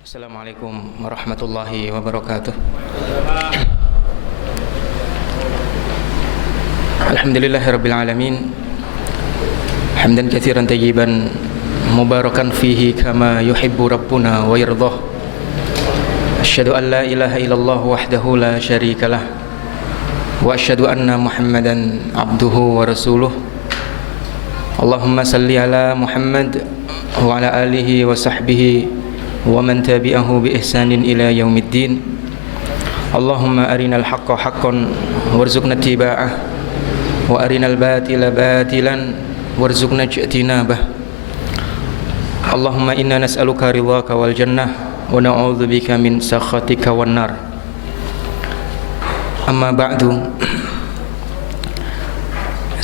Assalamualaikum warahmatullahi wabarakatuh. Alhamdulillahirabbil alamin. Hamdan katsiran tayyiban mubarakan fihi kama yuhibbu rabbuna wa yardah. Asyhadu an la ilaha illallah wahdahu la syarikalah wa asyhadu anna Muhammadan abduhu wa rasuluh. Allahumma salli ala Muhammad wa ala alihi wa sahbihi wa man tabi'ahu bi ihsanin ila yaumiddin. Allahumma arinal haqqa haqqan warzuqna ittiba'ah wa arinal batila batilan warzuqna ijtinabah. Allahumma inna nas'aluka ridhaka wal jannah wa na'udzubika min sakhatika wan nar. Amma ba'du.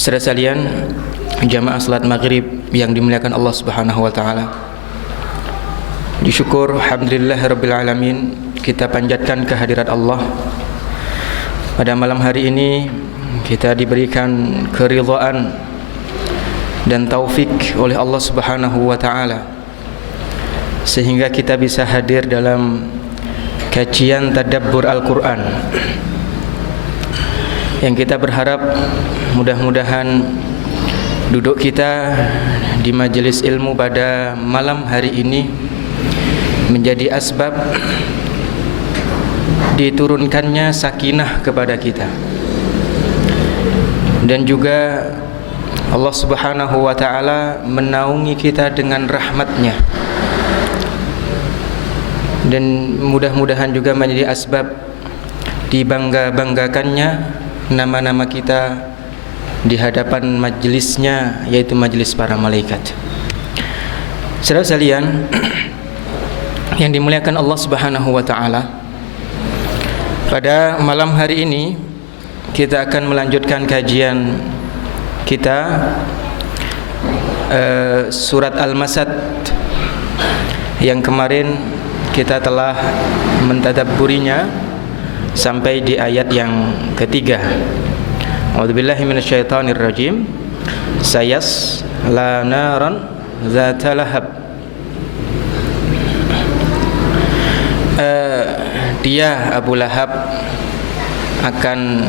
Saudara sekalian, jamaah salat maghrib yang dimuliakan Allah Subhanahu wa taala. Disyukur alhamdulillahirabbil alamin, kita panjatkan kehadirat Allah. Pada malam hari ini kita diberikan keridhaan dan taufik oleh Allah Subhanahu wa taala sehingga kita bisa hadir dalam kajian tadabbur Al-Qur'an. Yang kita berharap mudah-mudahan duduk kita di majelis ilmu pada malam hari ini menjadi asbab diturunkannya sakinah kepada kita, dan juga Allah Subhanahu wa ta'ala menaungi kita dengan rahmatnya, dan mudah-mudahan juga menjadi asbab dibangga-banggakannya nama-nama kita di hadapan majelisnya, yaitu majelis para malaikat. Saudara sekalian yang dimuliakan Allah Subhanahu wa taala, pada malam hari ini kita akan melanjutkan kajian kita surat Al-Masad yang kemarin kita telah mentadabburinya sampai di ayat yang ketiga. A'udzubillahi minasyaitonir rajim. Sayasla naran dzata lahab. Dia Abu Lahab akan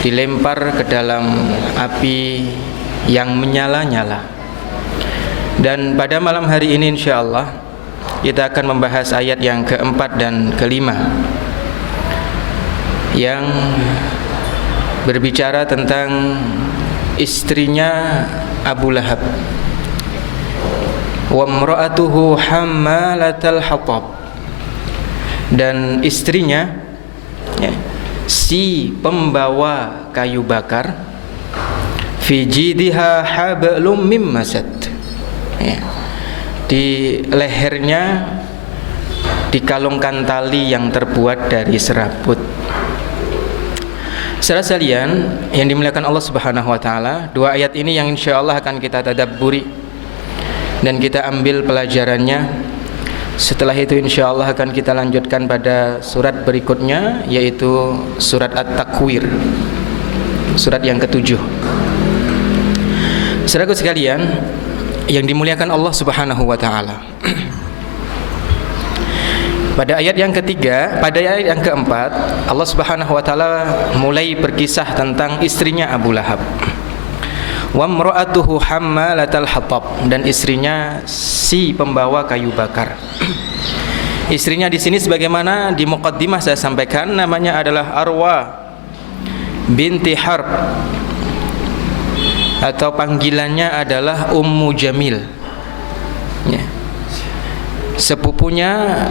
dilempar ke dalam api yang menyala-nyala. Dan pada malam hari ini insyaallah kita akan membahas ayat yang keempat dan kelima yang berbicara tentang istrinya Abu Lahab. Wa imra'atuhu hammalatal hatab, dan istrinya si pembawa kayu bakar, fi jidha hablum mim masad, di lehernya dikalungkan tali yang terbuat dari serabut. Saudara sekalian yang dimuliakan Allah Subhanahu wa taala, dua ayat ini yang insyaallah akan kita tadabburi dan kita ambil pelajarannya. Setelah itu insyaallah akan kita lanjutkan pada surat berikutnya, yaitu surat At-Takwir, surat yang ketujuh. Saudaraku sekalian yang dimuliakan Allah Subhanahu wa taala, pada ayat yang ketiga, pada ayat yang keempat, Allah Subhanahu wa taala mulai berkisah tentang istrinya Abu Lahab. Wa imra'atuhu hammalatal hatab, dan istrinya si pembawa kayu bakar. Istrinya di sini sebagaimana di muqaddimah saya sampaikan, namanya adalah Arwa binti Harb, atau panggilannya adalah Ummu Jamil, sepupunya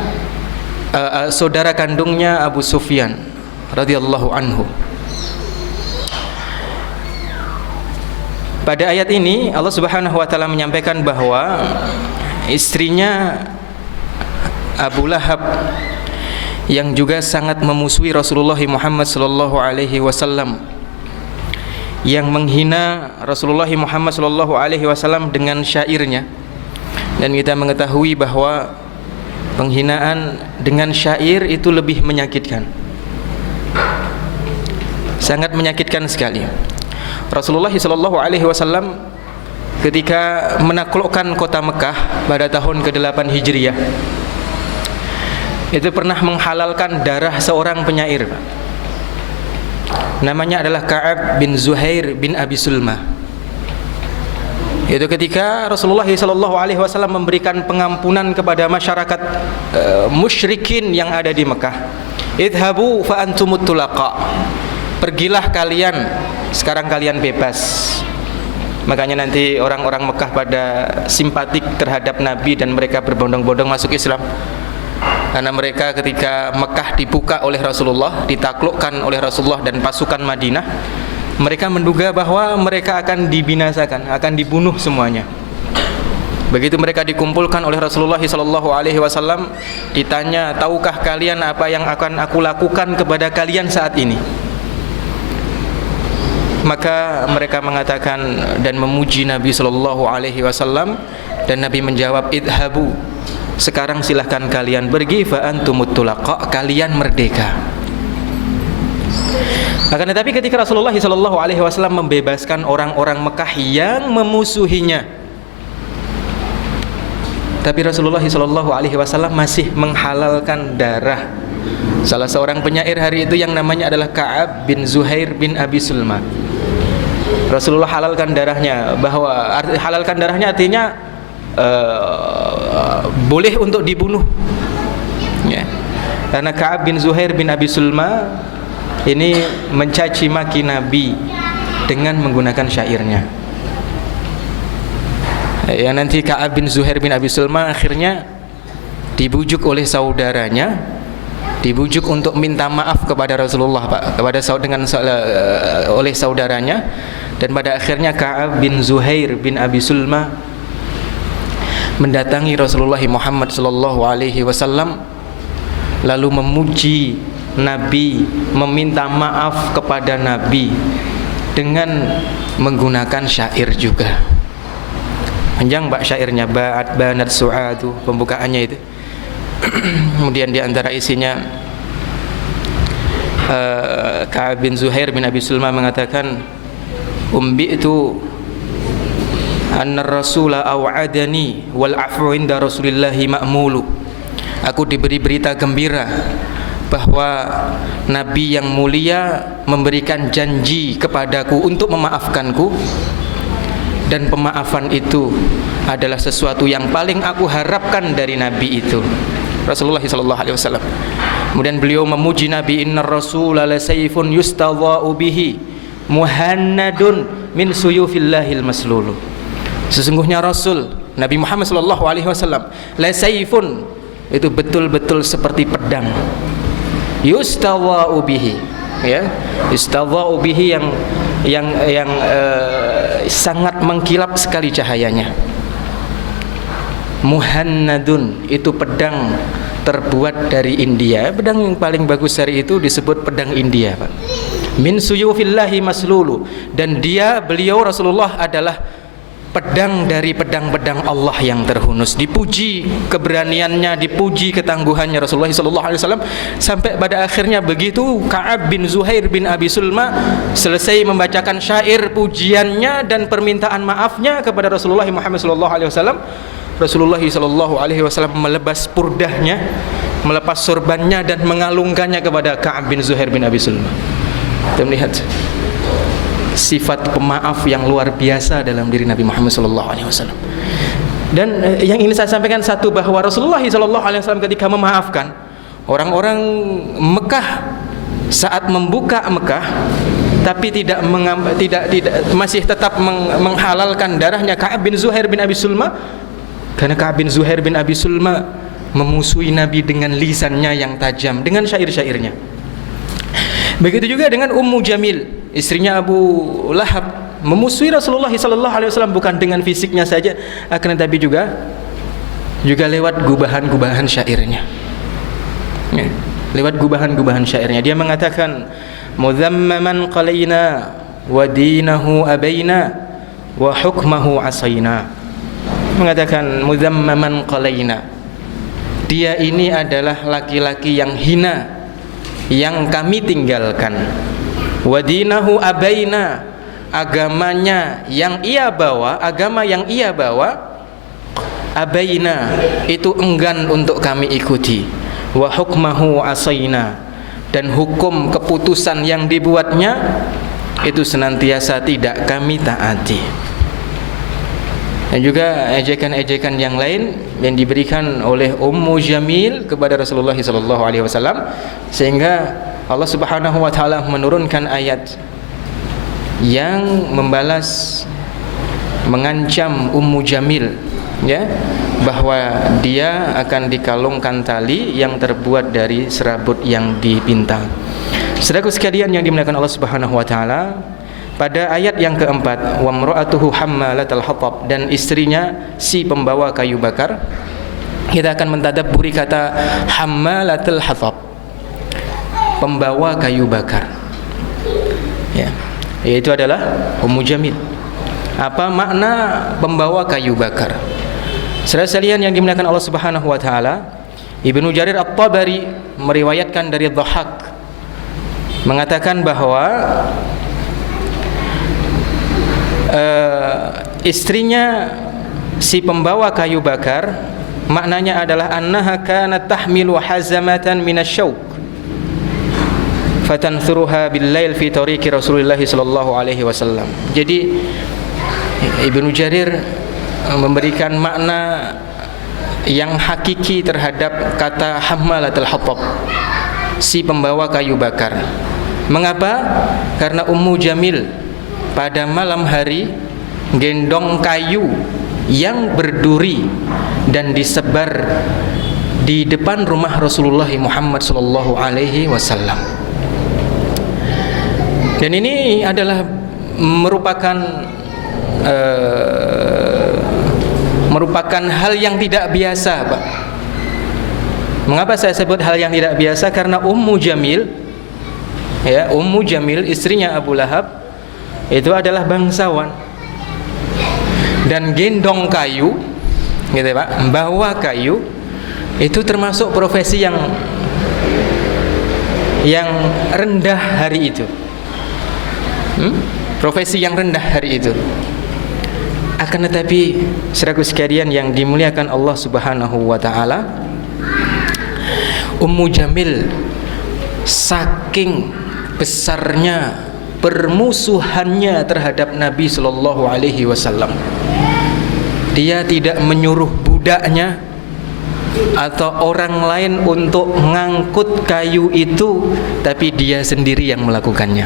saudara kandungnya Abu Sufyan radhiyallahu anhu. Pada ayat ini Allah Subhanahu wa taala menyampaikan bahwa istrinya Abu Lahab yang juga sangat memusuhi Rasulullah Muhammad sallallahu alaihi wasallam, yang menghina Rasulullah Muhammad sallallahu alaihi wasallam dengan syairnya. Dan kita mengetahui bahwa penghinaan dengan syair itu lebih menyakitkan, sangat menyakitkan sekali. Rasulullah sallallahu alaihi wasallam ketika menaklukkan kota Mekah pada tahun ke-8 Hijriah, itu pernah menghalalkan darah seorang penyair, Pak. Namanya adalah Ka'ab bin Zuhair bin Abi Sulma. Itu ketika Rasulullah SAW memberikan pengampunan kepada masyarakat musyrikin yang ada di Mekah. Idhabu fa antumut tulaqa. Pergilah kalian, sekarang kalian bebas. Makanya nanti orang-orang Mekah pada simpatik terhadap Nabi dan mereka berbondong-bondong masuk Islam. Karena mereka ketika Mekah dibuka oleh Rasulullah, ditaklukkan oleh Rasulullah dan pasukan Madinah, mereka menduga bahwa mereka akan dibinasakan, akan dibunuh semuanya. Begitu mereka dikumpulkan oleh Rasulullah SAW, ditanya, tahukah kalian apa yang akan aku lakukan kepada kalian saat ini? Maka mereka mengatakan dan memuji Nabi SAW, dan Nabi menjawab, idhabu, sekarang silahkan kalian pergi, fa antumut tulaqa, kalian merdeka. Akan tetapi ketika Rasulullah SAW membebaskan orang-orang Mekah yang memusuhinya, tapi Rasulullah SAW masih menghalalkan darah salah seorang penyair hari itu yang namanya adalah Ka'ab bin Zuhair bin Abi Sulma. Rasulullah halalkan darahnya, bahwa halalkan darahnya artinya boleh untuk dibunuh, ya. Karena Ka'ab bin Zuhair bin Abi Sulma ini mencaci maki Nabi dengan menggunakan syairnya. Ya, nanti Ka'ab bin Zuhair bin Abi Sulma akhirnya dibujuk oleh saudaranya, dibujuk untuk minta maaf kepada Rasulullah, Pak, oleh saudaranya, dan pada akhirnya Ka'ab bin Zuhair bin Abi Sulma mendatangi Rasulullah Muhammad SAW, lalu memuji Nabi, meminta maaf kepada Nabi dengan menggunakan syair juga. Panjang Pak syairnya, ba'at banat su'adu, pembukaannya itu. Kemudian di antara isinya Ka'ab bin Zuhair bin Abi Sulma mengatakan, umbi'tu anna rasula aw'adani wal afu inda rasulillahi ma'mulu. Aku diberi berita gembira bahwa Nabi yang mulia memberikan janji kepadaku untuk memaafkanku, dan pemaafan itu adalah sesuatu yang paling aku harapkan dari Nabi itu, Rasulullah SAW. Kemudian beliau memuji Nabi, innar rasula la sayfun yustadha'u bihi muhannadun min suyufillahil maslulu. Sesungguhnya Rasul Nabi Muhammad SAW la sayfun, itu betul-betul seperti pedang, yustadha'u bihi, ya, yustadha'u bihi yang sangat mengkilap sekali cahayanya. Muhannadun, itu pedang terbuat dari India. Pedang yang paling bagus hari itu disebut pedang India, Pak. Min suyufillahi maslulu, dan beliau Rasulullah adalah pedang dari pedang-pedang Allah yang terhunus. Dipuji keberaniannya, dipuji ketangguhannya Rasulullah SAW, sampai pada akhirnya begitu Ka'ab bin Zuhair bin Abi Sulma selesai membacakan syair pujiannya dan permintaan maafnya kepada Rasulullah Muhammad SAW, Rasulullah SAW melebas purdahnya, melepas sorbannya dan mengalungkannya kepada Ka'ab bin Zuhair bin Abi Sulma. Kita melihat sifat pemaaf yang luar biasa dalam diri Nabi Muhammad SAW. Dan yang ini saya sampaikan satu, bahwa Rasulullah SAW ketika memaafkan orang-orang Mekah saat membuka Mekah, tapi masih tetap menghalalkan darahnya Ka'ab bin Zuhair bin Abi Sulma, karena Ka'ab bin Zuhair bin Abi Sulma memusuhi Nabi dengan lisannya yang tajam, dengan syair-syairnya. Begitu juga dengan Ummu Jamil, istrinya Abu Lahab, memusuhi Rasulullah SAW bukan dengan fisiknya saja, akan tetapi juga lewat gubahan-gubahan syairnya. Ya, lewat gubahan-gubahan syairnya dia mengatakan, mudhammaman qalaina wa dinahu abaina wa hukmahu asaina. Mengatakan mudhammaman qalaina, dia ini adalah laki-laki yang hina yang kami tinggalkan. Wadinahu abaina, agamanya yang ia bawa, abaina itu enggan untuk kami ikuti. wa hukmahu asaina, dan hukum keputusan yang dibuatnya itu senantiasa tidak kami taati. Dan juga ejekan-ejekan yang lain yang diberikan oleh Ummu Jamil kepada Rasulullah SAW, sehingga Allah Subhanahu wa taala menurunkan ayat yang membalas, mengancam Ummu Jamil, ya, bahwa dia akan dikalungkan tali yang terbuat dari serabut yang dipintal. Saudaraku sekalian yang dimuliakan Allah Subhanahu wa taala, pada ayat yang keempat, wa mra'atuhu hammalatal hatab, dan istrinya si pembawa kayu bakar, kita akan mentadabburi kata hammalatul hatab, pembawa kayu bakar, ya, yaitu adalah Ummu Jamil. Apa makna pembawa kayu bakar? Saudara sekalian yang dimuliakan Allah Subhanahu wa taala, Ibnu Jarir At-Tabari meriwayatkan dari Dhahhak mengatakan bahwa istrinya si pembawa kayu bakar, maknanya adalah annaha kanat tahmilu hazamatan minasyauk fatansuruha bil-lail fi tariqi Rasulillah sallallahu alaihi wasallam. Jadi Ibnu Jarir memberikan makna yang hakiki terhadap kata hammalatul hatab, si pembawa kayu bakar. Mengapa? Karena Ummu Jamil pada malam hari gendong kayu yang berduri dan disebar di depan rumah Rasulullah Muhammad sallallahu alaihi wasallam. Dan ini adalah merupakan hal yang tidak biasa, Pak. Mengapa saya sebut hal yang tidak biasa? Karena Ummu Jamil, ya, Ummu Jamil istrinya Abu Lahab itu adalah bangsawan, dan gendong kayu, gitu ya, Pak, membawa kayu itu termasuk profesi yang rendah hari itu. Profesi yang rendah hari itu. Akan tetapi saudaraku sekalian yang dimuliakan Allah Subhanahu wa taala, Ummu Jamil saking besarnya permusuhannya terhadap Nabi sallallahu alaihi wasallam, dia tidak menyuruh budaknya atau orang lain untuk mengangkut kayu itu, tapi dia sendiri yang melakukannya.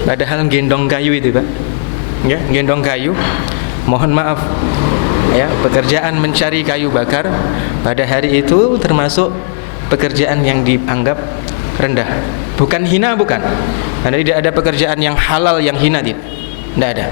Padahal gendong kayu itu, Pak, ya, gendong kayu, mohon maaf, ya, pekerjaan mencari kayu bakar pada hari itu termasuk pekerjaan yang dianggap rendah. Bukan hina, bukan, karena tidak ada pekerjaan yang halal yang hina, tidak ada.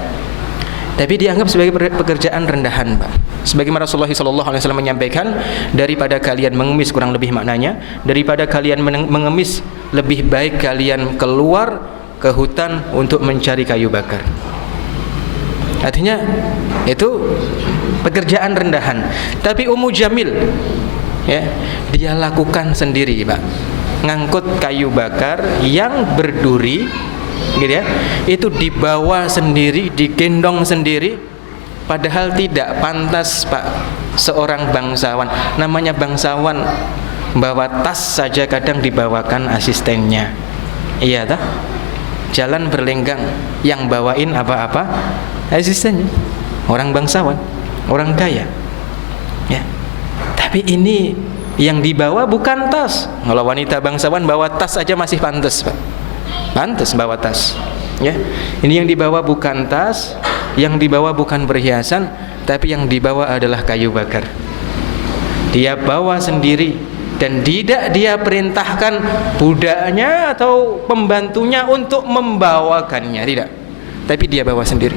Tapi dianggap sebagai pekerjaan rendahan, Pak. Sebagaimana Rasulullah SAW menyampaikan, daripada kalian mengemis, kurang lebih maknanya, daripada kalian mengemis, lebih baik kalian keluar ke hutan untuk mencari kayu bakar. Artinya itu pekerjaan rendahan. Tapi Ummu Jamil, ya, dia lakukan sendiri, Pak, ngangkut kayu bakar yang berduri, gitu ya, itu dibawa sendiri, digendong sendiri. Padahal tidak pantas, Pak, seorang bangsawan, namanya bangsawan, bawa tas saja kadang dibawakan asistennya, iya tak? Jalan berlenggang, yang bawain apa-apa asistennya, orang bangsawan, orang kaya, ya. Tapi ini yang dibawa bukan tas. Kalau wanita bangsawan bawa tas aja masih pantas, Pak, pantas bawa tas, ya. Ini yang dibawa bukan tas, yang dibawa bukan perhiasan, tapi yang dibawa adalah kayu bakar. Dia bawa sendiri, dan tidak dia perintahkan budaknya atau pembantunya untuk membawakannya, tidak, tapi dia bawa sendiri.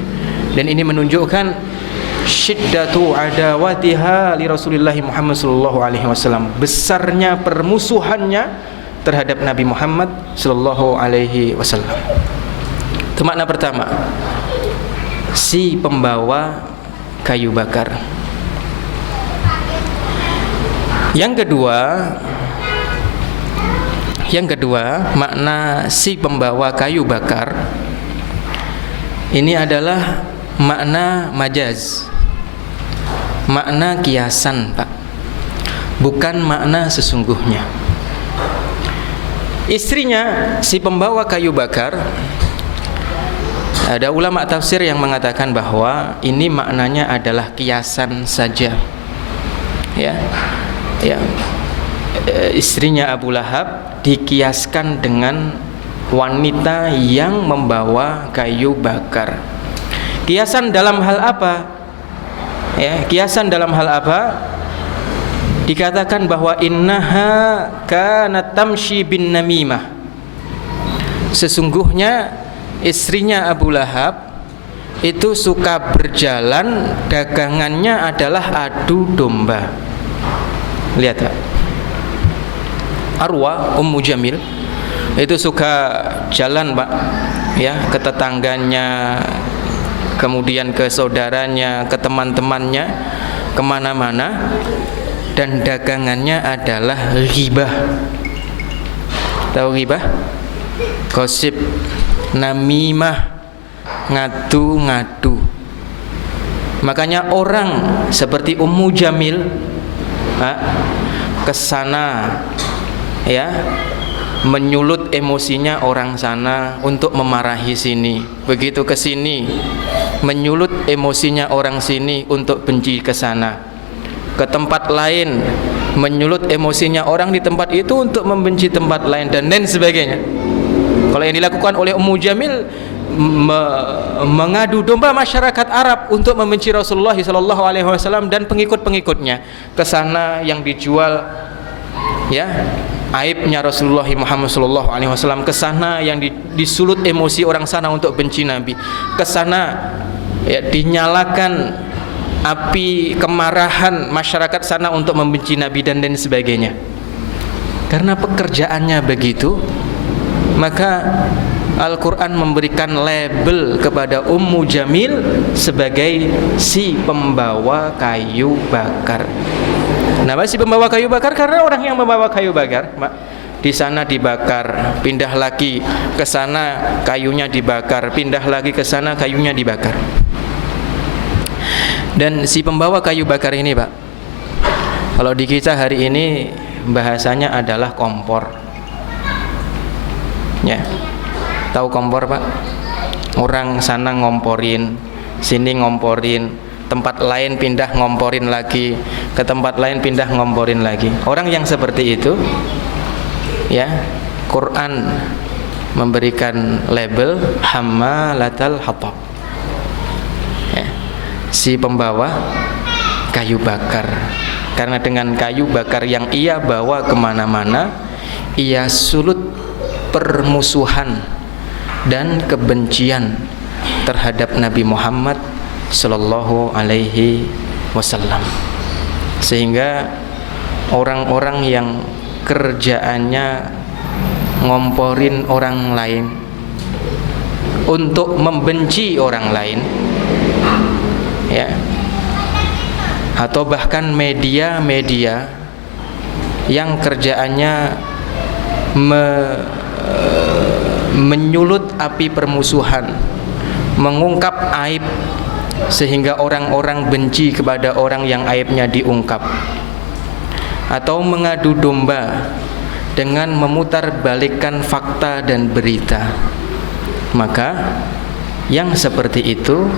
Dan ini menunjukkan syiddatu adawatiha li Rasulillah Muhammad sallallahu alaihi wasallam, besarnya permusuhannya terhadap Nabi Muhammad sallallahu alaihi wasallam. Itu makna pertama, si pembawa kayu bakar. Yang kedua, makna si pembawa kayu bakar ini adalah makna majaz, makna kiasan, Pak. bukan makna sesungguhnya. Istrinya si pembawa kayu bakar, ada ulama tafsir yang mengatakan bahwa ini maknanya adalah kiasan saja. Ya. Istrinya Abu Lahab dikiaskan dengan wanita yang membawa kayu bakar. Kiasan dalam hal apa? Ya, kiasan dalam hal apa? Dikatakan bahwa innaha kanat tamshi bin namimah. Sesungguhnya istrinya Abu Lahab itu suka berjalan, dagangannya adalah adu domba. Lihat Pak, Arwa Ummu Jamil itu suka jalan Pak, ya, ke tetangganya, kemudian ke saudaranya, ke teman-temannya, kemana-mana, dan dagangannya adalah ghibah. Tahu ghibah? Gosip, namimah, ngadu-ngadu. Makanya orang seperti Ummu Jamil ke sana, ya, menyulut emosinya orang sana untuk memarahi sini. Begitu ke sini, menyulut emosinya orang sini untuk benci ke sana. Ke tempat lain, menyulut emosinya orang di tempat itu untuk membenci tempat lain, dan lain sebagainya. Kalau yang dilakukan oleh Ummu Jamil, mengadu domba masyarakat Arab untuk membenci Rasulullah SAW dan pengikut-pengikutnya. Ke sana yang dijual, ya, aibnya Rasulullah Muhammad SAW. Ke sana yang disulut emosi orang sana untuk benci Nabi. Ke sana, ya, dinyalakan api kemarahan masyarakat sana untuk membenci Nabi dan lain sebagainya. Karena pekerjaannya begitu, maka Al-Quran memberikan label kepada Ummu Jamil sebagai si pembawa kayu bakar. Kenapa si pembawa kayu bakar? Karena orang yang membawa kayu bakar, di sana dibakar, pindah lagi ke sana kayunya dibakar, pindah lagi ke sana kayunya dibakar. Dan si pembawa kayu bakar ini Pak, kalau di kita hari ini bahasanya adalah kompor. Ya, tahu kompor Pak? Orang sana ngomporin, sini ngomporin, tempat lain pindah ngomporin lagi, ke tempat lain pindah ngomporin lagi. Orang yang seperti itu, ya, Quran memberikan label hammalatal hatab, ya, si pembawa kayu bakar. Karena dengan kayu bakar yang ia bawa kemana-mana, ia sulut permusuhan dan kebencian terhadap Nabi Muhammad Sallallahu Alaihi Wasallam, sehingga orang-orang yang kerjaannya ngomporin orang lain untuk membenci orang lain, ya, atau bahkan media-media yang kerjaannya menyulut api permusuhan, mengungkap aib sehingga orang-orang benci kepada orang yang aibnya diungkap, atau mengadu domba dengan memutarbalikkan fakta dan berita. Maka yang seperti itu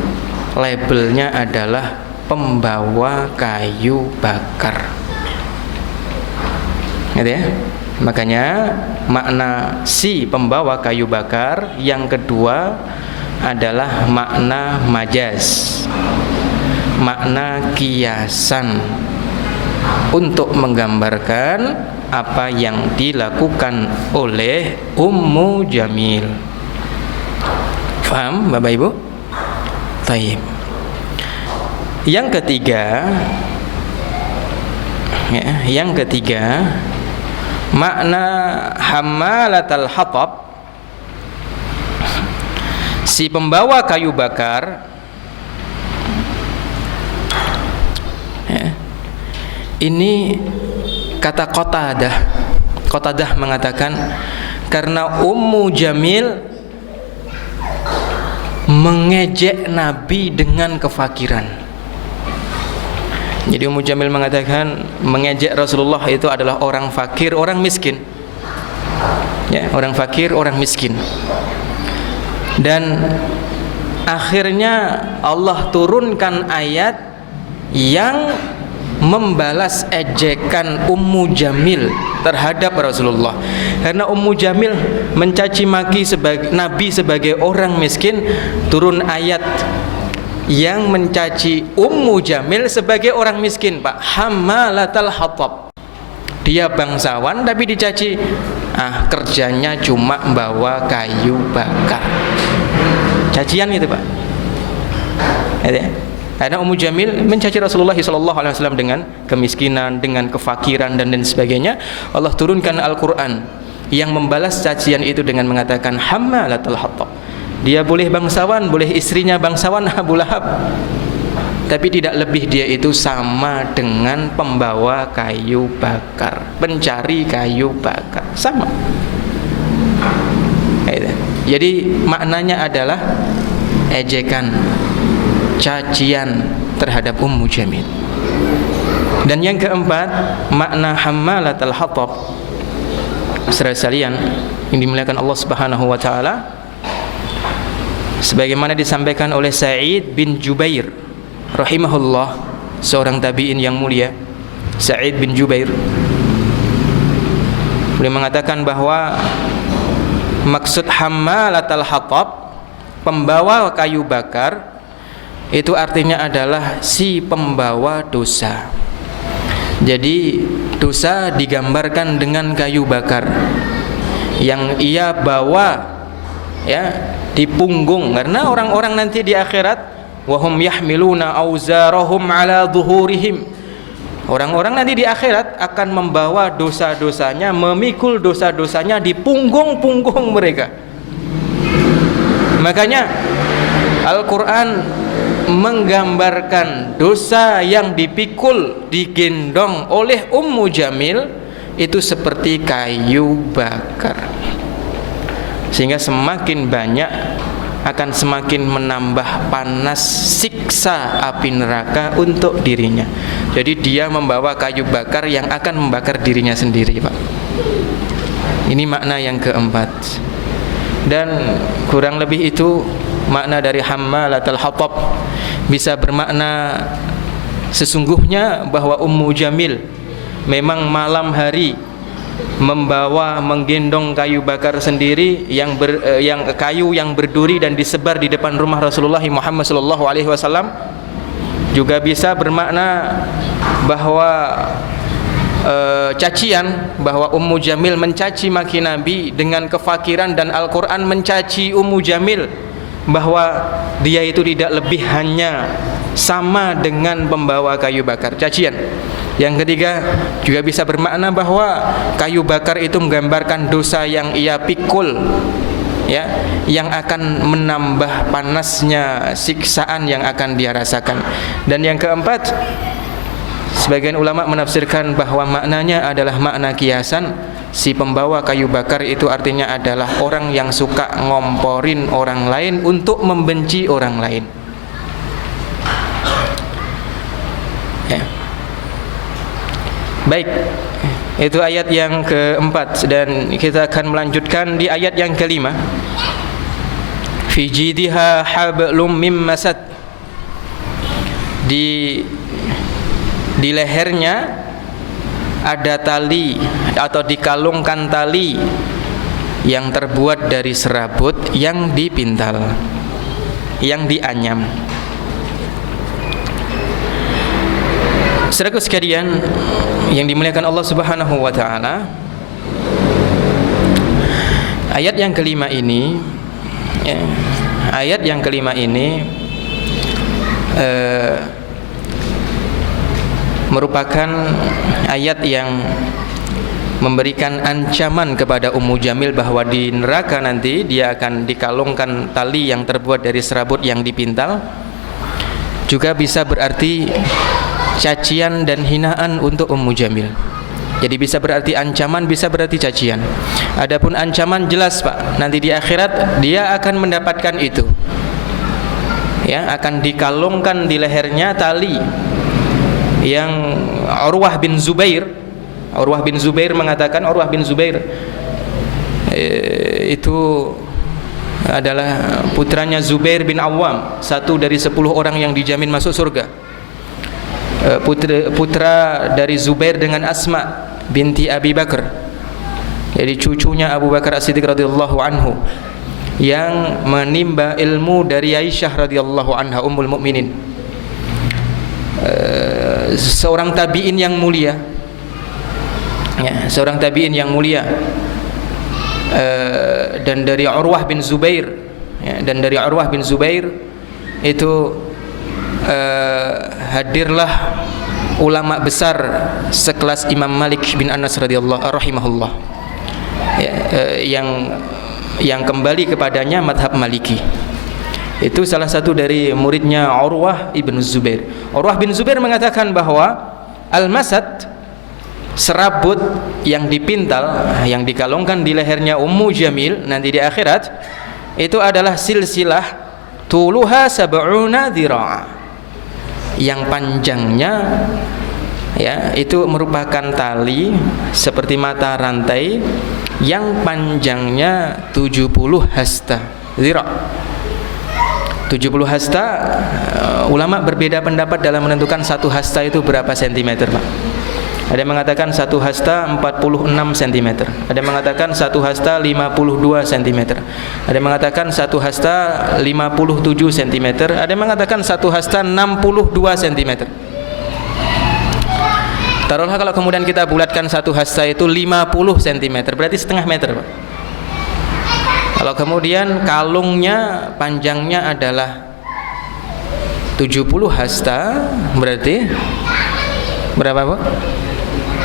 labelnya adalah pembawa kayu bakar, gitu ya. Makanya makna si pembawa kayu bakar yang kedua adalah makna majaz, makna kiasan, untuk menggambarkan apa yang dilakukan oleh Ummu Jamil. Faham Bapak Ibu? Taib. Yang ketiga, ya, yang ketiga, makna hammalatal hatab, si pembawa kayu bakar, ya, ini kata Qatadah mengatakan karena Ummu Jamil mengejek Nabi dengan kefakiran. Jadi Ummu Jamil mengatakan mengejek Rasulullah itu adalah orang fakir, orang miskin. Ya, orang fakir, orang miskin. Dan akhirnya Allah turunkan ayat yang membalas ejekan Ummu Jamil terhadap Rasulullah. Karena Ummu Jamil mencaci maki Nabi sebagai orang miskin, turun ayat yang mencaci Ummu Jamil sebagai orang miskin, Pak. Hammalatal hatab. Dia bangsawan tapi dicaci, kerjanya cuma bawa kayu bakar. Cacian itu, Pak. Ya. Karena Ummu Jamil mencaci Rasulullah SAW dengan kemiskinan, dengan kefakiran dan sebagainya. Allah turunkan Al-Quran yang membalas cacian itu dengan mengatakan hammalatul hatab. Dia boleh bangsawan, boleh istrinya bangsawan Abu Lahab, tapi tidak lebih dia itu sama dengan pembawa kayu bakar, pencari kayu bakar, sama. Jadi maknanya adalah ejekan, cacian terhadap Ummu Jamil. Dan yang keempat, makna hammalatul hatab, saudara sekalian yang dimuliakan Allah Subhanahu wa taala, sebagaimana disampaikan oleh Sa'id bin Jubair rahimahullah, seorang tabi'in yang mulia. Sa'id bin Jubair beliau mengatakan bahwa maksud hammalatul hatab, pembawa kayu bakar, itu artinya adalah si pembawa dosa. Jadi dosa digambarkan dengan kayu bakar yang ia bawa, ya, di punggung. Karena orang-orang nanti di akhirat, wahum yahmiluna auzarahum ala zuhurihim, orang-orang nanti di akhirat akan membawa dosa-dosanya, memikul dosa-dosanya di punggung-punggung mereka. Makanya Al-Quran menggambarkan dosa yang dipikul, digendong oleh Ummu Jamil itu seperti kayu bakar, sehingga semakin banyak akan semakin menambah panas siksa api neraka untuk dirinya. Jadi dia membawa kayu bakar yang akan membakar dirinya sendiri, Pak. Ini makna yang keempat. Dan kurang lebih itu makna dari hammalatul hatab. Bisa bermakna sesungguhnya bahwa Ummu Jamil memang malam hari menggendong kayu bakar sendiri yang kayu yang berduri dan disebar di depan rumah Rasulullah Muhammad SAW. Juga bisa bermakna bahwa cacian, bahwa Ummu Jamil mencaci maki Nabi dengan kefakiran, dan Al-Quran mencaci Ummu Jamil bahwa dia itu tidak lebih hanya sama dengan pembawa kayu bakar, cacian. Yang ketiga juga bisa bermakna bahwa kayu bakar itu menggambarkan dosa yang ia pikul, ya, yang akan menambah panasnya siksaan yang akan dia rasakan. Dan yang keempat, sebagian ulama menafsirkan bahwa maknanya adalah makna kiasan. Si pembawa kayu bakar itu artinya adalah orang yang suka ngomporin orang lain untuk membenci orang lain, ya. Baik, itu ayat yang keempat, dan kita akan melanjutkan di ayat yang kelima. Fi jidha hablum mim masad, di lehernya ada tali atau dikalungkan tali yang terbuat dari serabut yang dipintal, yang dianyam. Saudaraku sekalian yang dimuliakan Allah Subhanahu wa taala, ayat yang kelima ini, ya, ayat yang kelima ini merupakan ayat yang memberikan ancaman kepada Ummu Jamil bahwa di neraka nanti dia akan dikalungkan tali yang terbuat dari serabut yang dipintal. Juga bisa berarti cacian dan hinaan untuk Ummu Jamil. Jadi bisa berarti ancaman, bisa berarti cacian. Adapun ancaman jelas, Pak, nanti di akhirat dia akan mendapatkan itu, ya, akan dikalungkan di lehernya tali yang Urwah bin Zubair mengatakan, Urwah bin Zubair itu adalah putranya Zubair bin Awam, satu dari 10 orang yang dijamin masuk surga. Putra dari Zubair dengan Asma binti Abi Bakar, jadi cucunya Abu Bakar As-Siddiq radhiyallahu anhu, yang menimba ilmu dari Aisyah radhiyallahu anha ummul mukminin. Seorang tabi'in yang mulia, ya, seorang tabi'in yang mulia. Dan dari Urwah bin Zubair, ya, dan dari Urwah bin Zubair itu hadirlah ulama besar sekelas Imam Malik bin Anas radhiyallahu rahimahullah, ya, yang kembali kepadanya madhab Maliki. Itu salah satu dari muridnya Urwah ibn Zubair. Urwah bin Zubair mengatakan bahwa al-masad, serabut yang dipintal, yang dikalungkan di lehernya Ummu Jamil nanti di akhirat, itu adalah silsilah tuluha sab'una dhira'a, yang panjangnya, ya, itu merupakan tali seperti mata rantai yang panjangnya 70 hasta dhira'. 70 hasta, ulama berbeda pendapat dalam menentukan satu hasta itu berapa sentimeter, Pak. Ada yang mengatakan satu hasta 46 cm, ada yang mengatakan satu hasta 52 cm, ada yang mengatakan satu hasta 57 cm, ada yang mengatakan satu hasta 62 cm. Taruhlah kalau kemudian kita bulatkan satu hasta itu 50 cm, berarti setengah meter, Pak. Kalau kemudian kalungnya panjangnya adalah 70 hasta, berarti berapa, Pak?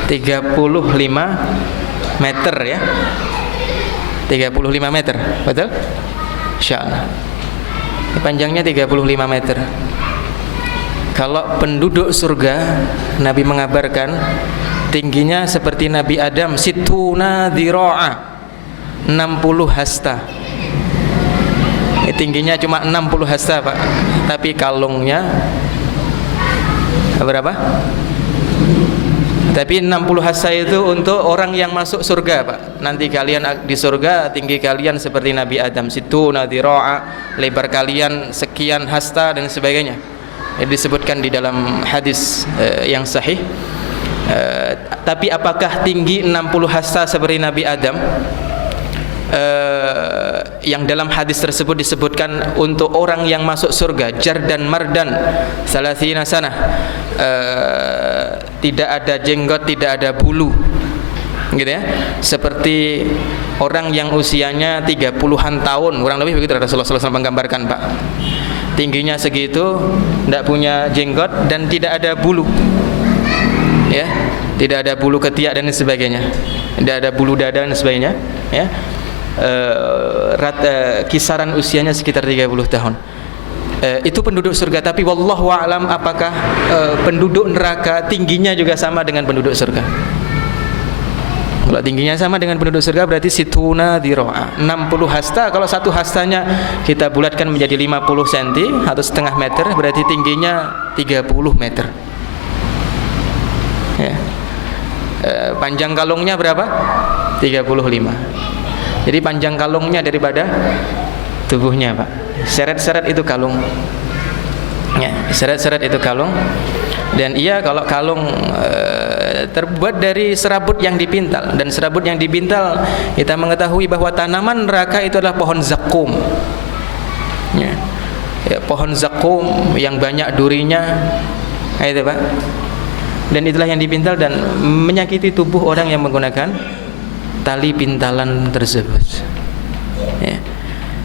35 meter, ya, 35 meter, betul? Insyaallah. Panjangnya 35 meter. Kalau penduduk surga, Nabi mengabarkan tingginya seperti Nabi Adam, situna dhira'a, 60 hasta. Tingginya cuma 60 hasta, Pak, tapi kalungnya berapa? Tapi 60 hasta itu untuk orang yang masuk surga, Pak. Nanti kalian di surga, tinggi kalian seperti Nabi Adam, situna dhira'a, lebar kalian sekian hasta dan sebagainya. Disebutkan di dalam hadis yang sahih. Tapi apakah tinggi 60 hasta seperti Nabi Adam? Yang dalam hadis tersebut disebutkan untuk orang yang masuk surga, jar dan mardan salathina sanah, tidak ada jenggot, tidak ada bulu, gitu ya, seperti orang yang usianya 30-an tahun, kurang lebih begitu Rasulullah SAW menggambarkan, Pak. Tingginya segitu, tidak punya jenggot dan tidak ada bulu, ya, tidak ada bulu ketiak dan sebagainya, tidak ada bulu dada dan sebagainya, ya. Kisaran usianya sekitar 30 tahun. Itu penduduk surga. Tapi wallahu a'lam apakah penduduk neraka tingginya juga sama dengan penduduk surga. Kalau tingginya sama dengan penduduk surga berarti situna dhira'a, 60 hasta. Kalau satu hastanya kita bulatkan menjadi 50 cm atau setengah meter, berarti tingginya 30 meter, ya. Panjang kalungnya berapa? 35. Jadi panjang kalungnya daripada tubuhnya, Pak. Seret-seret itu kalung, ya, seret-seret itu kalung. Dan iya, kalau kalung terbuat dari serabut yang dipintal, dan serabut yang dipintal kita mengetahui bahwa tanaman neraka itu adalah pohon zakum, ya. Ya, pohon zakum yang banyak durinya, itu, Pak. Dan itulah yang dipintal dan menyakiti tubuh orang yang menggunakan tali pintalan tersebut, ya.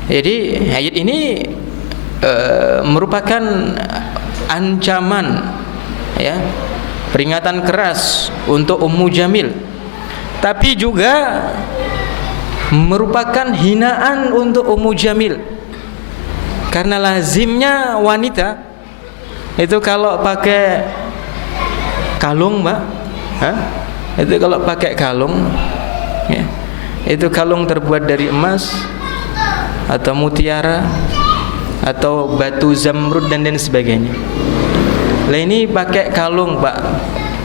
Jadi ayat ini merupakan ancaman, ya, peringatan keras untuk Ummu Jamil, tapi juga merupakan hinaan untuk Ummu Jamil, karena lazimnya wanita itu kalau pakai kalung, Mbak, itu kalau pakai kalung, ya, itu kalung terbuat dari emas atau mutiara atau batu zamrud dan sebagainya. Lah ini pakai kalung, Pak,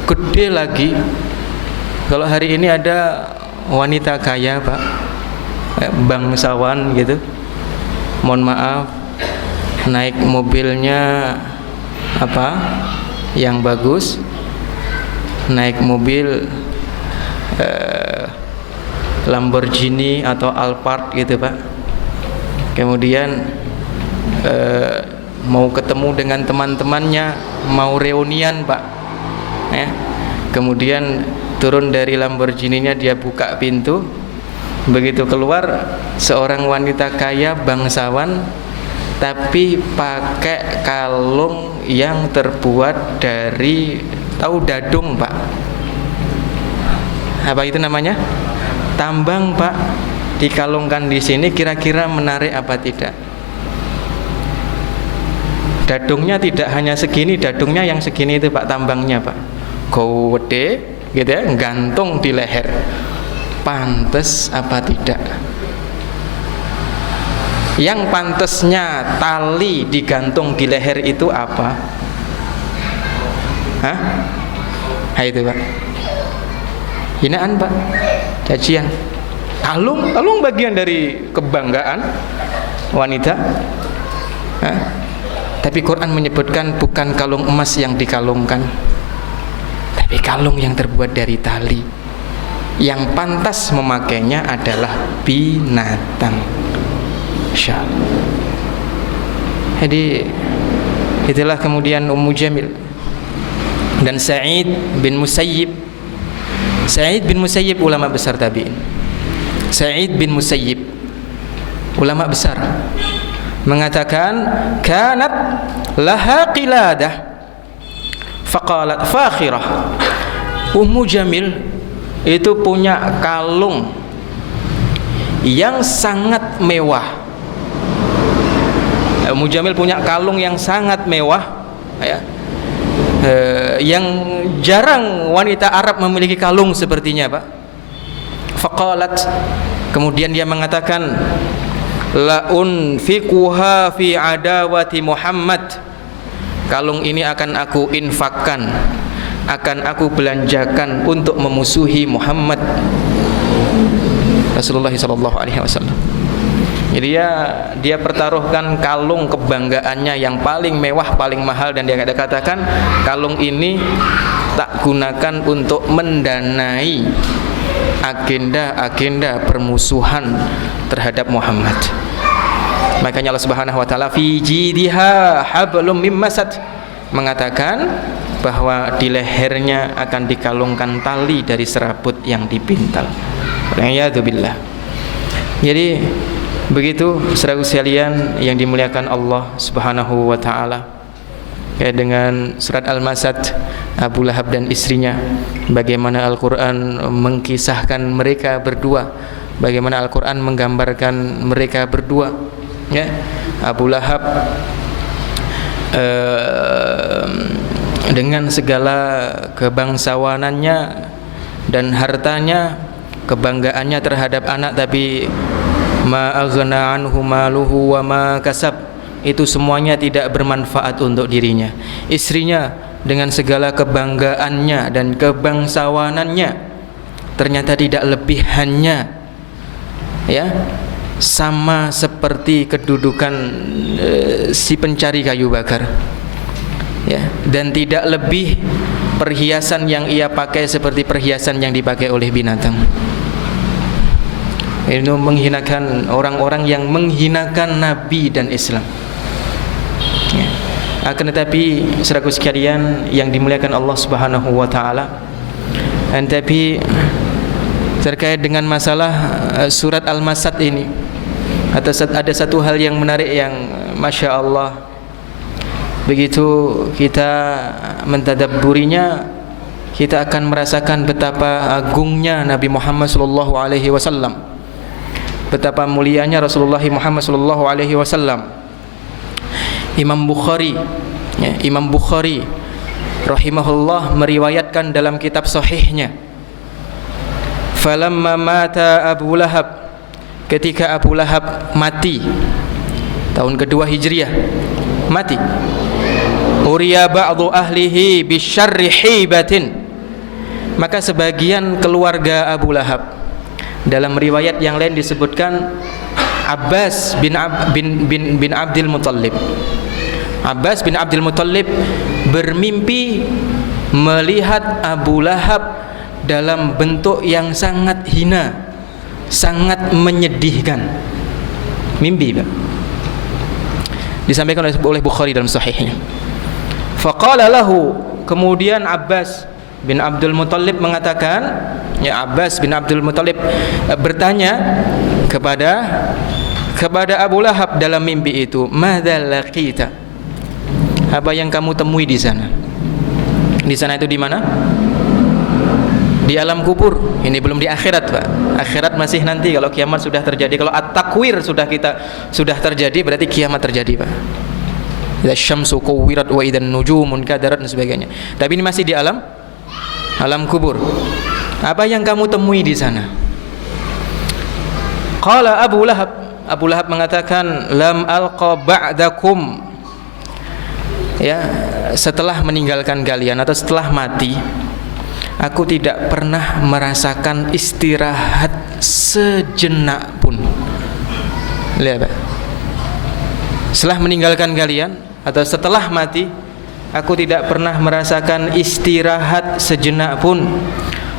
gede lagi. Kalau hari ini ada wanita kaya, Pak, bangsawan gitu, mohon maaf, naik mobilnya apa yang bagus, naik mobil Lamborghini atau Alphard gitu, Pak. Kemudian mau ketemu dengan teman-temannya, mau reunian, Pak, ya. Kemudian turun dari Lamborghini-nya, dia buka pintu. Begitu keluar, seorang wanita kaya bangsawan, tapi pakai kalung yang terbuat dari, tahu dadung, Pak? Apa itu namanya? Tambang, Pak. Dikalungkan di sini, kira-kira menarik apa tidak? Dadungnya tidak hanya segini, dadungnya yang segini itu, Pak, tambangnya, Pak. Gede, gitu ya, gantung di leher. Pantes apa tidak? Yang pantesnya tali digantung di leher itu apa? Hah? Nah, itu, Pak. Hinaan, Pak. Cacian. Kalung bagian dari kebanggaan wanita. Hah? Tapi Quran menyebutkan bukan kalung emas yang dikalungkan, tapi kalung yang terbuat dari tali. Yang pantas memakainya adalah binatang. Insyaallah. Jadi itulah kemudian Ummu Jamil dan Sa'id bin Musayyib. Sa'id bin Musayyib ulama besar tabi'in. Sa'id bin Musayyib ulama besar mengatakan, kanat laha qiladah faqalat fakhirah. Ummu Jamil itu punya kalung yang sangat mewah. Ummu Jamil punya kalung yang sangat mewah, ya. Yang jarang wanita Arab memiliki kalung sepertinya, Pak. Faqalat, kemudian dia mengatakan, la unfiquha fi adawati Muhammad. Kalung ini akan aku infakkan, akan aku belanjakan untuk memusuhi Muhammad Rasulullah sallallahu alaihi wasallam. Jadi dia pertaruhkan kalung kebanggaannya yang paling mewah, paling mahal, dan dia katakan kalung ini tak gunakan untuk mendanai agenda-agenda permusuhan terhadap Muhammad. Makanya Allah Subhanahu wa taala fi jidiha hablum mim masad mengatakan bahwa di lehernya akan dikalungkan tali dari serabut yang dipintal. Waliyadzubillah. Jadi begitu saudara sekalian yang dimuliakan Allah Subhanahu wa taala, kayak dengan surat Al-Masad, Abu Lahab dan istrinya, bagaimana Al-Qur'an mengkisahkan mereka berdua, bagaimana Al-Qur'an menggambarkan mereka berdua, ya. Abu Lahab dengan segala kebangsawanannya dan hartanya, kebanggaannya terhadap anak, tapi ma aghna anhu maluhu wa ma kasab, itu semuanya tidak bermanfaat untuk dirinya. Istrinya dengan segala kebanggaannya dan kebangsawanannya ternyata tidak lebihannya, ya, sama seperti kedudukan si pencari kayu bakar, ya, dan tidak lebih perhiasan yang ia pakai seperti perhiasan yang dipakai oleh binatang. Ini menghinakan orang-orang yang menghinakan Nabi dan Islam, ya. Akan tetapi saudaraku sekalian yang dimuliakan Allah Subhanahu wa taala, tapi terkait dengan masalah surat Al-Masad ini, ada satu hal yang menarik yang Masya Allah, begitu kita mentadabburinya, kita akan merasakan betapa agungnya Nabi Muhammad SAW, betapa mulianya Rasulullah Muhammad SAW. Imam Bukhari, ya, Imam Bukhari rahimahullah meriwayatkan dalam kitab sahihnya, falamma mata Abu Lahab, ketika Abu Lahab mati tahun kedua Hijriah, mati, uriya ba'du ahlihi bisyarri hibatin. Maka sebagian keluarga Abu Lahab, dalam riwayat yang lain disebutkan Abbas bin Abdul Muttalib. Abbas bin Abdul Muttalib bermimpi melihat Abu Lahab dalam bentuk yang sangat hina, sangat menyedihkan. Mimpi, Pak. Disampaikan oleh Bukhari dalam sahihnya. Faqala lahu, kemudian Abbas bin Abdul Muttalib mengatakan, ya, Abbas bin Abdul Muttalib bertanya kepada Abu Lahab dalam mimpi itu, madza laqita? Apa yang kamu temui di sana? Di sana itu di mana? Di alam kubur. Ini belum di akhirat, Pak. Akhirat masih nanti, kalau kiamat sudah terjadi. Kalau at-takwir sudah terjadi, berarti kiamat terjadi, Pak. Idza syamsu kuwirat wa idzan nujumun kadarat dan sebagainya. Tapi ini masih di alam kubur. Apa yang kamu temui di sana? Qala Abu Lahab mengatakan, lam alqa ba'dakum. Ya, setelah meninggalkan kalian atau setelah mati, aku tidak pernah merasakan istirahat sejenak pun. Lihat, Pak. Setelah meninggalkan kalian atau setelah mati, aku tidak pernah merasakan istirahat sejenak pun.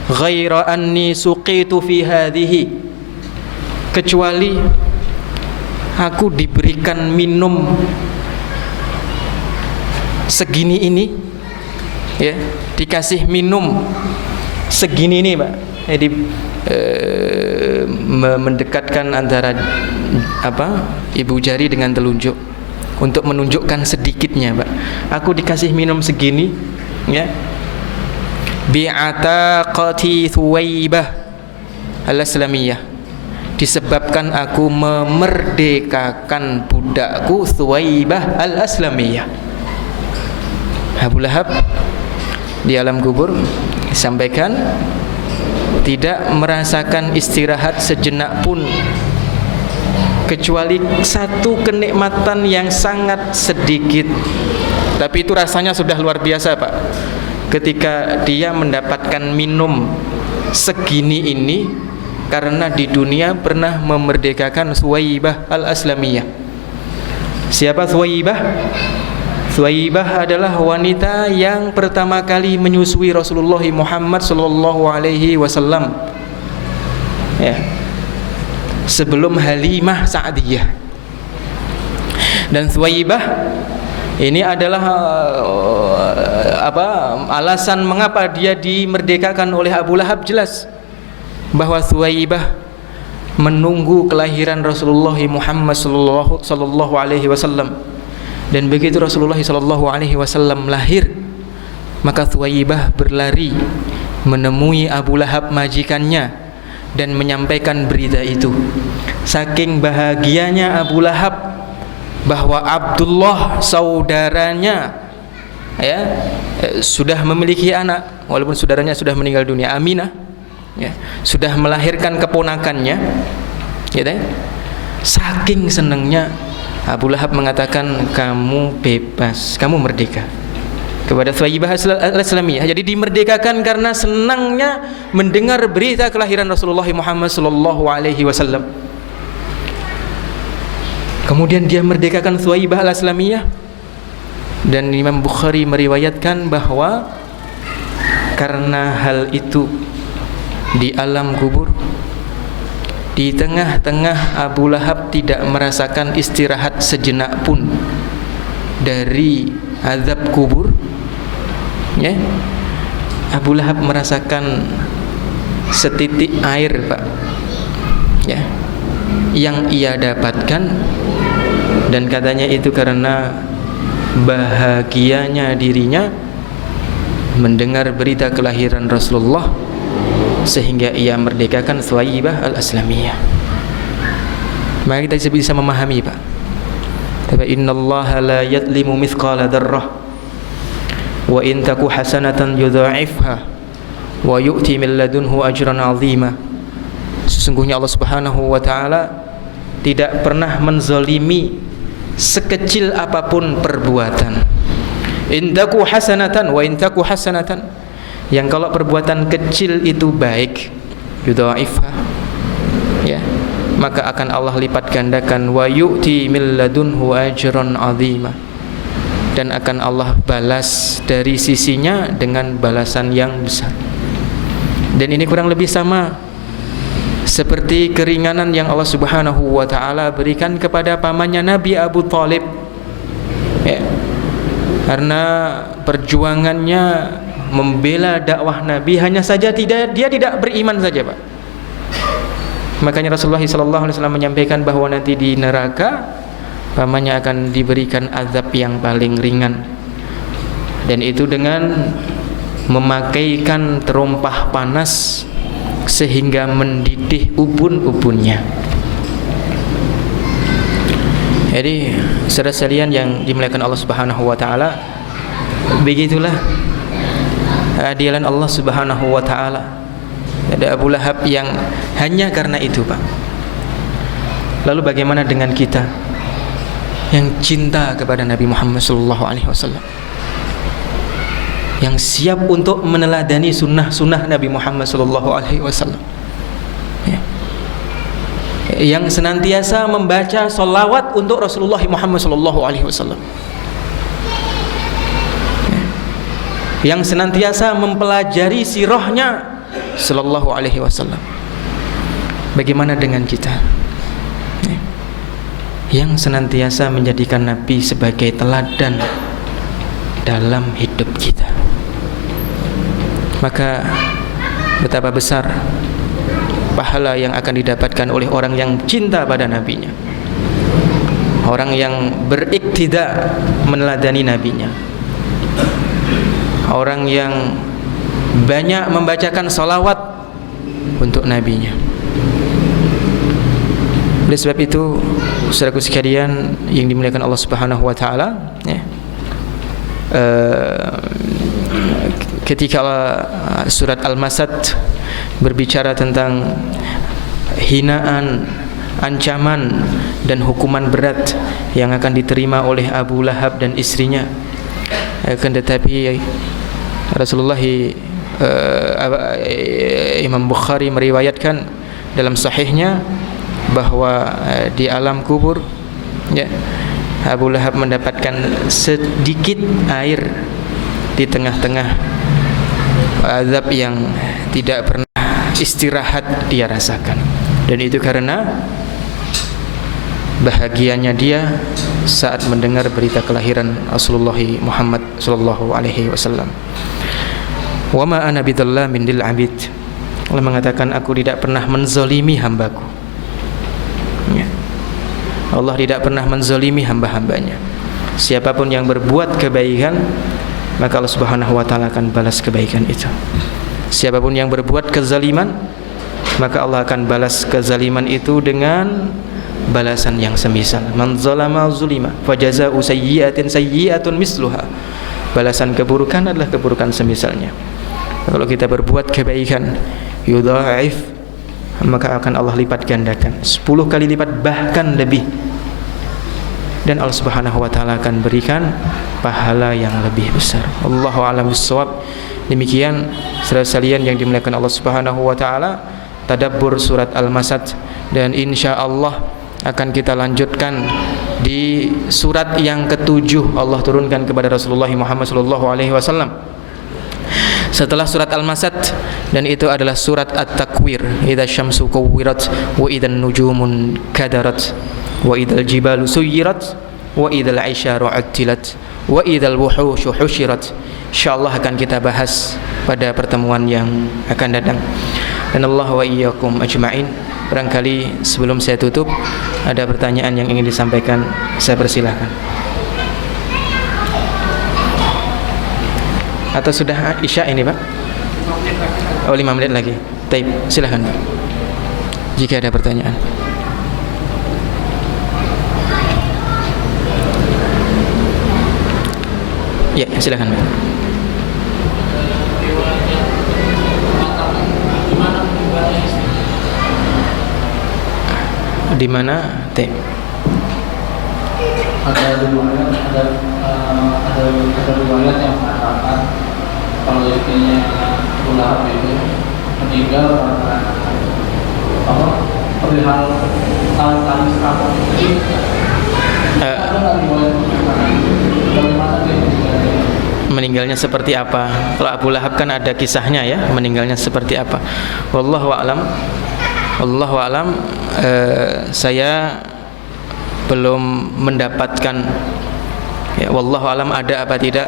Ghaira anni suqitu fi hadhihi, kecuali aku diberikan minum segini ini, ya, dikasih minum segini ini, Pak. Jadi mendekatkan antara ibu jari dengan telunjuk untuk menunjukkan sedikitnya, Pak. Aku dikasih minum segini, ya, bi'ataqati Thuwaibah al-Aslamiyah, disebabkan aku memerdekakan budakku Thuwaibah al-Aslamiyah. Abu Lahab di alam kubur disampaikan tidak merasakan istirahat sejenak pun, kecuali satu kenikmatan yang sangat sedikit, tapi itu rasanya sudah luar biasa, Pak. Ketika dia mendapatkan minum segini ini, karena di dunia pernah memerdekakan Thuwaibah al-Aslamiyah. Siapa Thuwaibah? Thuwaibah adalah wanita yang pertama kali menyusui Rasulullah Muhammad sallallahu alaihi wasallam, ya, sebelum Halimah Sa'diyah. Dan Thuwaibah ini adalah alasan mengapa dia dimerdekakan oleh Abu Lahab. Jelas bahwa Thuwaibah menunggu kelahiran Rasulullah Muhammad sallallahu alaihi wasallam. Dan begitu Rasulullah sallallahu alaihi wasallam lahir, maka Thuwaibah berlari menemui Abu Lahab majikannya dan menyampaikan berita itu. Saking bahagianya Abu Lahab bahwa Abdullah saudaranya, ya, sudah memiliki anak, walaupun saudaranya sudah meninggal dunia, Aminah, ya, sudah melahirkan keponakannya, ya, saking senangnya Abu Lahab mengatakan, kamu bebas, kamu merdeka, kepada Thuwaibah al-Aslamiyah. Jadi dimerdekakan karena senangnya mendengar berita kelahiran Rasulullah Muhammad sallallahu alaihi wasallam. Kemudian dia merdekakan Thuwaibah al-Aslamiyah. Dan Imam Bukhari meriwayatkan bahwa karena hal itu di alam kubur, di tengah-tengah Abu Lahab tidak merasakan istirahat sejenak pun dari azab kubur, ya, Abu Lahab merasakan setitik air, Pak, ya, yang ia dapatkan, dan katanya itu karena bahagianya dirinya mendengar berita kelahiran Rasulullah, sehingga ia merdekakan Thuwaibah al-Aslamiyah. Maka kita bisa memahami, Pak, bahwa innallaha la yadlimu mithqala dzarrah wa in taku hasanatan yudha'ifha wa yu'ti min ladunhu ajran 'azima. Sesungguhnya Allah Subhanahu wa taala tidak pernah menzalimi sekecil apapun perbuatan. In taku hasanatan wa in taku hasanatan, yang kalau perbuatan kecil itu baik, yudha'ifha, ya, maka akan Allah lipat gandakan, wa yu'ti min ladunhu ajran 'azima, dan akan Allah balas dari sisinya dengan balasan yang besar. Dan ini kurang lebih sama seperti keringanan yang Allah Subhanahu wa taala berikan kepada pamannya Nabi Abu Thalib, ya, karena perjuangannya membela dakwah Nabi, hanya saja dia tidak beriman saja, Pak. Makanya Rasulullah SAW menyampaikan bahwa nanti di neraka pamannya akan diberikan azab yang paling ringan, dan itu dengan memakaikan terompah panas sehingga mendidih ubun-ubunnya. Jadi saudara sekalian yang dimuliakan Allah Subhanahu wa taala, begitulah keadilan Allah Subhanahu wa taala. Ada Abu Lahab yang hanya karena itu, Pak. Lalu bagaimana dengan kita yang cinta kepada Nabi Muhammad sallallahu alaihi wasallam, yang siap untuk meneladani sunnah-sunnah Nabi Muhammad sallallahu alaihi wasallam, ya, yang senantiasa membaca sholawat untuk Rasulullah Muhammad sallallahu alaihi wasallam, yang senantiasa mempelajari sirahnya sallallahu alaihi wasallam. Bagaimana dengan kita, yang senantiasa menjadikan Nabi sebagai teladan dalam hidup kita? Maka betapa besar pahala yang akan didapatkan oleh orang yang cinta pada nabinya, orang yang beriktida meneladani nabinya, orang yang banyak membacakan salawat untuk nabinya. Oleh sebab itu, saudaraku sekalian yang dimuliakan Allah Subhanahu wa taala, ya, ketika surat Al-Masad berbicara tentang hinaan, ancaman dan hukuman berat yang akan diterima oleh Abu Lahab dan istrinya, akan tetapi Rasulullah, Imam Bukhari meriwayatkan dalam sahihnya bahwa di alam kubur, ya, Abu Lahab mendapatkan sedikit air di tengah-tengah azab yang tidak pernah istirahat dia rasakan. Dan itu karena bahagianya dia saat mendengar berita kelahiran Rasulullah Muhammad sallallahu alaihi wasallam. Wa ma ana bidzallamin lil abid. Allah mengatakan, aku tidak pernah menzalimi hambaku, ya. Allah tidak pernah menzalimi hamba-hambanya. Siapapun yang berbuat kebaikan, maka Allah Subhanahu wa taala akan balas kebaikan itu. Siapapun yang berbuat kezaliman, maka Allah akan balas kezaliman itu dengan balasan yang semisal. Man zalama zulima fajazaa'u sayyi'atin sayyi'atun misluha. Balasan keburukan adalah keburukan semisalnya. Kalau kita berbuat kebaikan, yudha'if, maka akan Allah lipat gandakan 10 kali lipat, bahkan lebih. Dan Allah Subhanahu wa taala akan berikan pahala yang lebih besar. Allahu a'lam bissawab. Demikian saudara sekalian yang dimuliakan Allah Subhanahu wa taala, tadabbur surat Al-Masad, dan insyaallah akan kita lanjutkan di surat yang ke-7 Allah turunkan kepada Rasulullah Muhammad sallallahu alaihi wasallam setelah surat Al-Masad, dan itu adalah surat At-Takwir. Idza syamsu kuwirat wa idzan nujumun kadarat wa idzal jibalu suyirat wa idzal 'isyaru 'attilat wa idzal wuhushu husyirat. Insyaallah akan kita bahas pada pertemuan yang akan datang. Dan Allah wa iyyakum ajma'in. Barangkali sebelum saya tutup ada pertanyaan yang ingin disampaikan, saya persilahkan. Atau sudah Isya ini, Pak? Oh, 5 menit lagi. Baik, silahkan, Pak, jika ada pertanyaan. Ya, silahkan, Pak. Di mana? ada riwayat yang mengatakan kalau istrinya Abu Lahab itu meninggal karena apa perihal tali serapah itu. Ada nggak riwayat bagaimana dia meninggal? Meninggalnya seperti apa? Kalau Abu Lahab kan ada kisahnya ya, meninggalnya seperti apa. Wallahu a'lam. Wallahu a'lam. Saya belum mendapatkan ya, wallahu a'lam ada apa tidak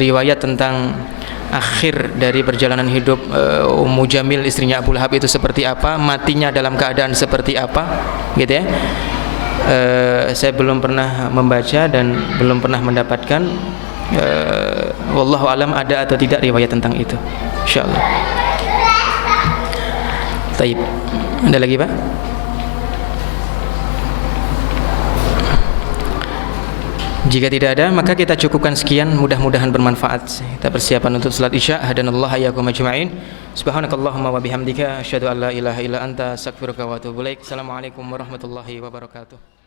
riwayat tentang akhir dari perjalanan hidup Ummu Jamil istrinya Abu Lahab itu seperti apa, matinya dalam keadaan seperti apa, gitu ya. Saya belum pernah membaca dan belum pernah mendapatkan. Wallahu alam ada atau tidak riwayat tentang itu, insyaallah. Taib. Ada lagi Pak? Jika tidak ada, maka kita cukupkan sekian. Mudah-mudahan bermanfaat. Kita persiapan untuk salat Isya. Hadanallahu iyyakum ajma'in. Subhanakallahumma wa bihamdika asyhadu an la ilaha illa anta astaghfiruka wa atubu ilaik. Assalamualaikum warahmatullahi wabarakatuh.